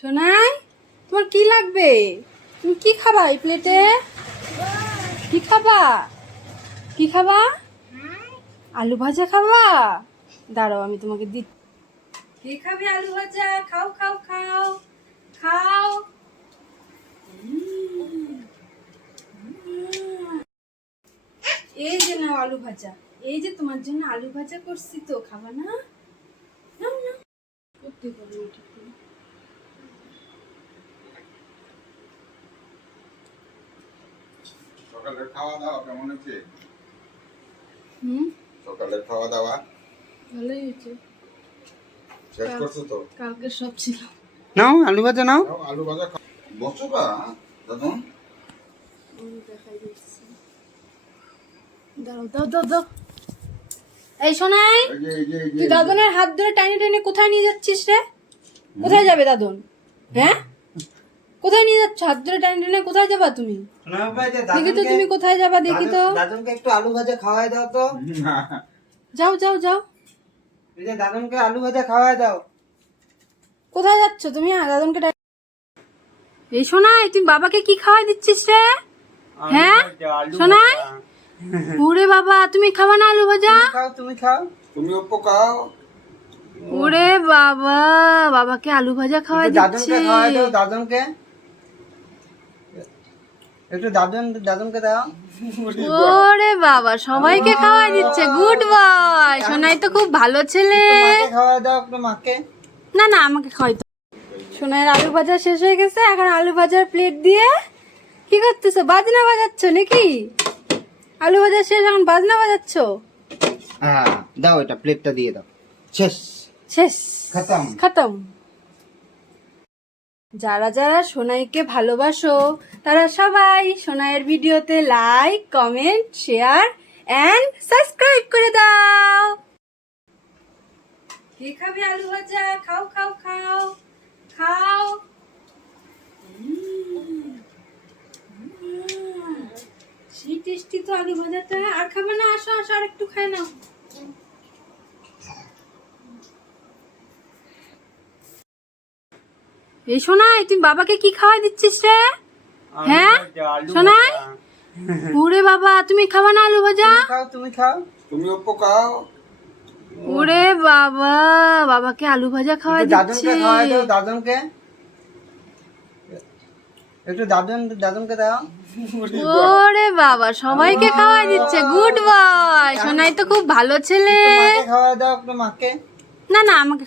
সোনাই, তোমার কি লাগবে? তুমি কি খাবা এই প্লেটে? কি খাবা? কি খাবা? আলু ভাজা খাবা? দাঁড়াও, আমি তোমাকে দিচ্ছি। কি খাবে? আলু ভাজা। খাও খাও খাও খাও। এই যে নাও আলু ভাজা। এই যে তোমার জন্য আলু ভাজা করছি, তো খাবা না? নাও না, করতে পারো না ঠিক করে। সকালের খাওয়া দাওয়া কেমন হচ্ছে? হুম, সকালের খাওয়া দাওয়া ভালোই হয়েছে। শেষ করছো তো? কালকে সব ছিল। নাও আলু ভাজা নাও। নাও, আলু ভাজা বসো বা দাদু। আমি দেখাই দিচ্ছি। দাও দাও দাও দাও। এই সোনাই, তুই দাদনের হাত ধরে টাইনে টাইনে কোথায় নিয়ে যাচ্ছিস রে? কোথায় যাবে দাদন? হ্যাঁ, কোথায় নিয়ে যাচ্ছ? হাত ধরে টাইনে টাইনে কোথায় যাবা তুমি? দেখি তো তুমি কোথায় যাবা, দেখি তো। দাদনকে একটু আলু ভাজা খাওয়াই দাও তো। যাও যাও যাও। এই যে দাদনকে আলু ভাজা খাওয়াই দাও। কোথায় যাচ্ছ তুমি? দাদনকে এই সোনাই, তুমি বাবাকে কি খাওয়াই দিচ্ছিস রে? হ্যাঁ সোনাই, ওরে বাবা, তুমি খাবা না আলু ভাজা? খাও তুমি খাও। তুমি অপ্পো খাও। ওরে বাবা, বাবাকে আলু ভাজা খাওয়াই দিচ্ছে। দাদনকে খাওয়াই দাও, দাদনকে একটু দাদনকে দাও। ওরে বাবা, সবাইকে খাওয়াই দিচ্ছে। Good boy. সোনাই তো খুব ভালো ছেলে। মাকে খাওয়াই দাও একটু, মাকে। না না, আমাকে খাওয়াই তো। সোনাইয়ের আলু ভাজা শেষ হয়ে গেছে, এখন আলু ভাজার প্লেট দিয়ে কি করতেছো? বাজনা বাজাচ্ছ নাকি? আলু ভাজা শেষ, এখন বাজনা বাজাচ্ছ? হ্যাঁ দাও, এটা প্লেটটা দিয়ে দাও। শেষ। শেষ, খতম। খতম। যারা যারা সোনাইকে ভালোবাসো, তারা সবাই সোনাইয়ের ভিডিওতে like, comment, share and subscribe করে দাও। কে খাবে আলু ভাজা? খাও খাও খাও খাও। সেই টেস্টি তো আলু ভাজাটা। আর খাবে না? আসো আসো, আর একটু খাই নাও। এই সোনাই, তুমি বাবাকে কি খাওয়াই দিচ্ছিস রে? হ্যাঁ সোনাই, ওরে বাবা, তুমি খাবা না আলু ভাজা? খাও তুমি খাও। তুমি অপ্পো খাও। ওরে বাবা, বাবাকে আলু ভাজা খাওয়াই দিচ্ছে। দাদনকে খাওয়াই দাও, দাদনকে একটু দাদনকে দাও। ওরে বাবা, সবাইকে খাওয়াই দিচ্ছে। Good boy. সোনাই তো খুব ভালো ছেলে। মাকে খাওয়াই দাও একটু, মাকে। না না, আমাকে